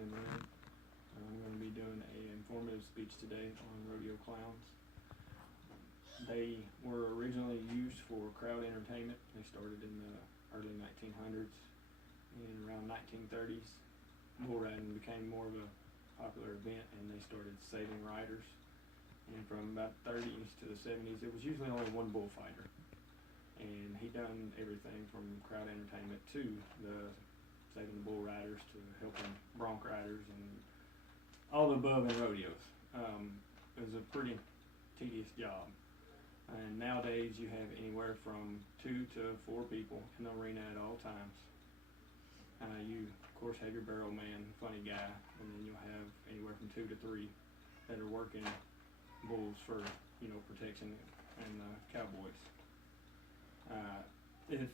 and Lynn. I'm going to be doing an informative speech today on rodeo clowns. They were originally used for crowd entertainment. They started in the early 1900s, and around 1930s, bull riding became more of a popular event, and they started saving riders. And from about the 30s to the 70s, it was usually only one bullfighter, and he done everything from crowd entertainment to the saving the bull riders to helping bronc riders and all the above in rodeos. It was a pretty tedious job. And nowadays you have anywhere from 2 to 4 people in the arena at all times. You of course have your barrel man, funny guy, and then you'll have anywhere from 2 to 3 that are working bulls for protection and cowboys. If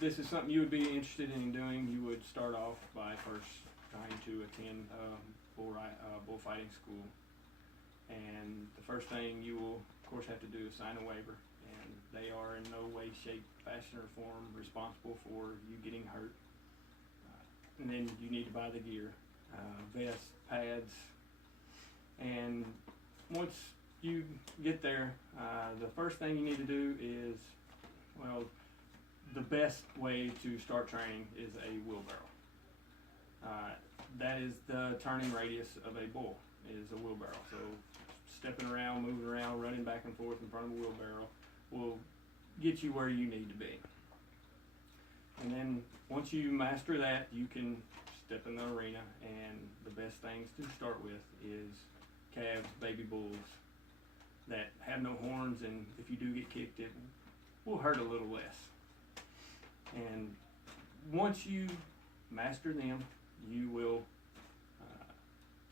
this is something you would be interested in doing, you would start off by first trying to attend bullfighting school. And the first thing you will, of course, have to do is sign a waiver. And they are in no way, shape, fashion, or form responsible for you getting hurt. And then you need to buy the gear, vests, pads. And once you get there, the first thing you need to do is, the best way to start training is a wheelbarrow. That is the turning radius of a bull, is a wheelbarrow. So stepping around, moving around, running back and forth in front of a wheelbarrow will get you where you need to be. And then once you master that, you can step in the arena, and the best things to start with is calves, baby bulls that have no horns, and if you do get kicked, it will hurt a little less. And once you master them, you will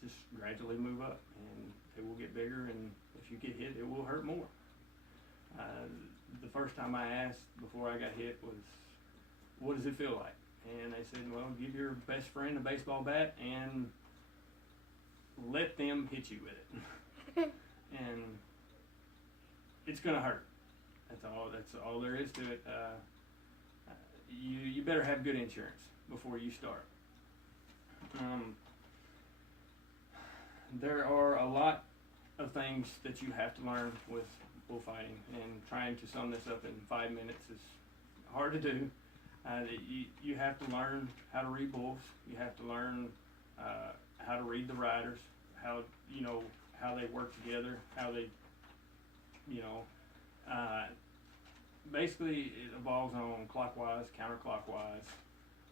just gradually move up, and it will get bigger, and if you get hit, it will hurt more. The first time I asked before I got hit was, what does it feel like? And they said, well, give your best friend a baseball bat and let them hit you with it. And it's gonna hurt. That's all there is to it. You better have good insurance before you start. There are a lot of things that you have to learn with bullfighting, and trying to sum this up in 5 minutes is hard to do. You have to learn how to read bulls. You have to learn how to read the riders, how they work together, how they, basically it evolves on clockwise, counterclockwise,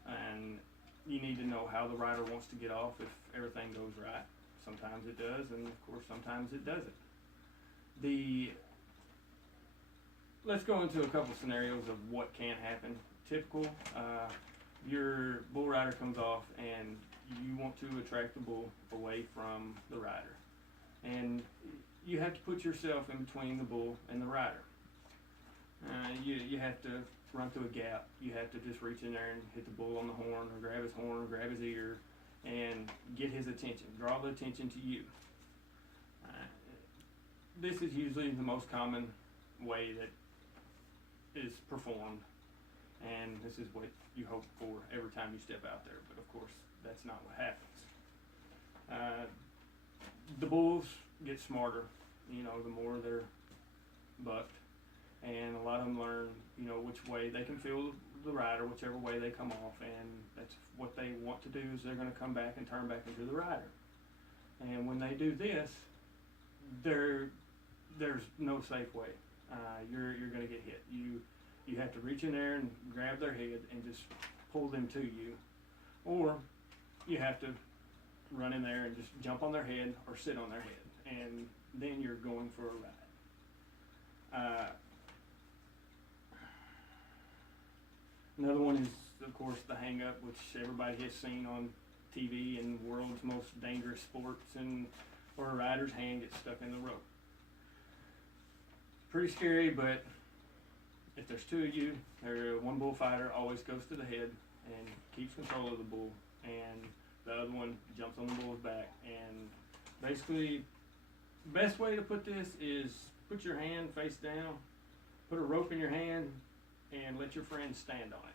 and you need to know how the rider wants to get off if everything goes right. Sometimes it does, and of course sometimes it doesn't. Let's go into a couple scenarios of what can happen. Typical, your bull rider comes off and you want to attract the bull away from the rider. And you have to put yourself in between the bull and the rider. You have to run through a gap. You have to just reach in there and hit the bull on the horn, or grab his horn, or grab his ear, and get his attention. Draw the attention to you. This is usually the most common way that is performed, and this is what you hope for every time you step out there, but of course that's not what happens. The bulls get smarter, the more they're bucked, and a lot of them learn, which way they can feel the rider, whichever way they come off, and that's what they want to do, is they're going to come back and turn back into the rider. And when they do this, there's no safe way. You're going to get hit. You have to reach in there and grab their head and just pull them to you, or you have to run in there and just jump on their head or sit on their head, and then you're going for a ride. Another one is, of course, the hang-up, which everybody has seen on TV, and world's most dangerous sports, and where a rider's hand gets stuck in the rope. Pretty scary, but if there's 2 of you, one bullfighter always goes to the head and keeps control of the bull, and the other one jumps on the bull's back. And basically, the best way to put this is put your hand face down, put a rope in your hand, and let your friend stand on it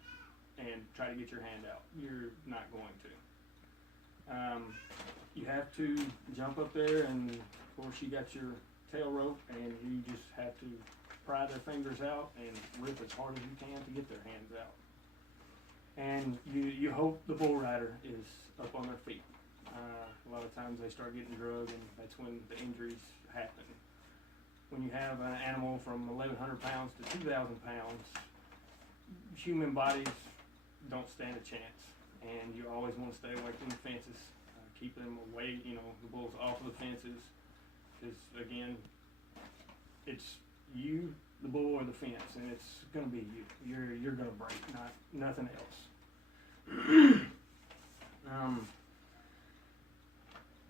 and try to get your hand out. You're not going to. You have to jump up there, and of course you got your tail rope, and you just have to pry their fingers out and rip as hard as you can to get their hands out. And you hope the bull rider is up on their feet. A lot of times they start getting drugged, and that's when the injuries happen. When you have an animal from 1,100 pounds to 2,000 pounds, human bodies don't stand a chance, and you always want to stay away from the fences. Keep them away, the bulls off of the fences, because again, it's you, the bull, or the fence, and it's going to be you. You're going to break, nothing else.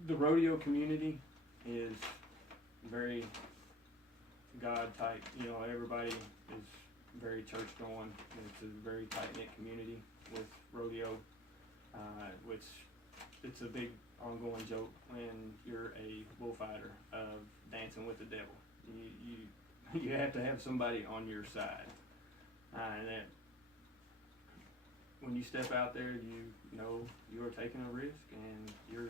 The rodeo community is very God type. Everybody is very church going. It's a very tight knit community with rodeo, which it's a big ongoing joke when you're a bullfighter of dancing with the devil. You have to have somebody on your side, and that when you step out there, you know you are taking a risk, and you're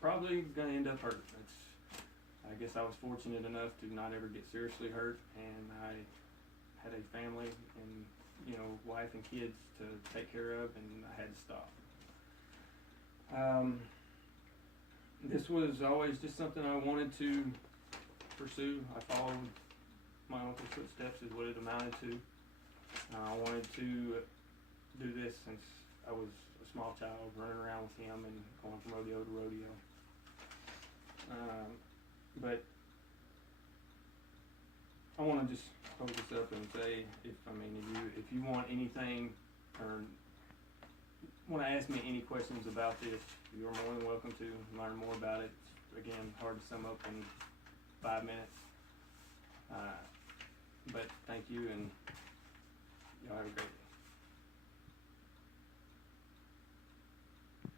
probably going to end up hurt. I guess I was fortunate enough to not ever get seriously hurt, and I had a family and wife and kids to take care of, and I had to stop. This was always just something I wanted to pursue. I followed my uncle's footsteps is what it amounted to. I wanted to do this since I was a small child, running around with him and going from rodeo to rodeo. But I want to just hold this up and say, if you want anything or want to ask me any questions about this, you're more than welcome to learn more about it. It's, again, hard to sum up in 5 minutes. But thank you, and y'all have a great day.